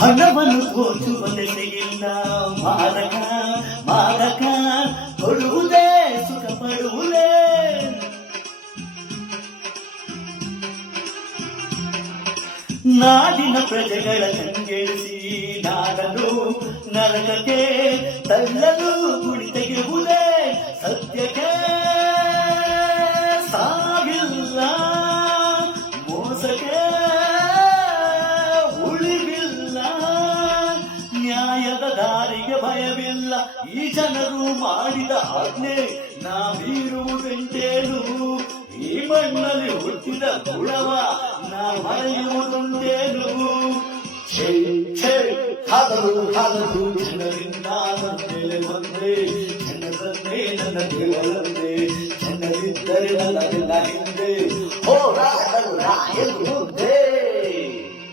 ಹಣವನ್ನು ತೋಚುವ ದೆಸೆಯಿಲ್ಲ ಮಾದಕ ಮಾದಕ ಕೊಡುವುದೇ ಸುಖ ಪಡುವುದೇ ನಾಡಿನ ಪ್ರಜೆಗಳ ಕಂಗೆಡಿಸಿ ನಾಡಲು ನರಕಕ್ಕೆ ತಳ್ಳಲು ಗುಡಿ ತೆಗೆಯುವುದೇ ಸತ್ಯಕ್ಕೆ ಸಾವಿಲ್ಲ ಮೋಸಕ್ಕೆ ಉಳಿವಿಲ್ಲ ನ್ಯಾಯದ ದಾರಿಗೆ ಭಯವಿಲ್ಲ ಈ ಜನರು ಮಾಡಿದ ಆಜ್ಞೆ ನಾವೀರುವುದೆಂತೇನು ಈ ಮಣ್ಣಲ್ಲಿ ಹುಟ್ಟಿದ ಗುಣವ ನಾವು ಮರೆಯುವುದೊಂದೇನು ಹಾಗಲು ಜನರಿಂದ ನನ್ನ ಮೇಲೆ ಬಂದೆ ಜನರನ್ನೇ ನನ್ನ ದೇವರನ್ನೇ ಜನರಿದ್ದರೆ ನನ್ನೆಲ್ಲ ಹಿಂದೆ ಹೋರಾಡಲು ರಾಯಲು ಮುಂದೆ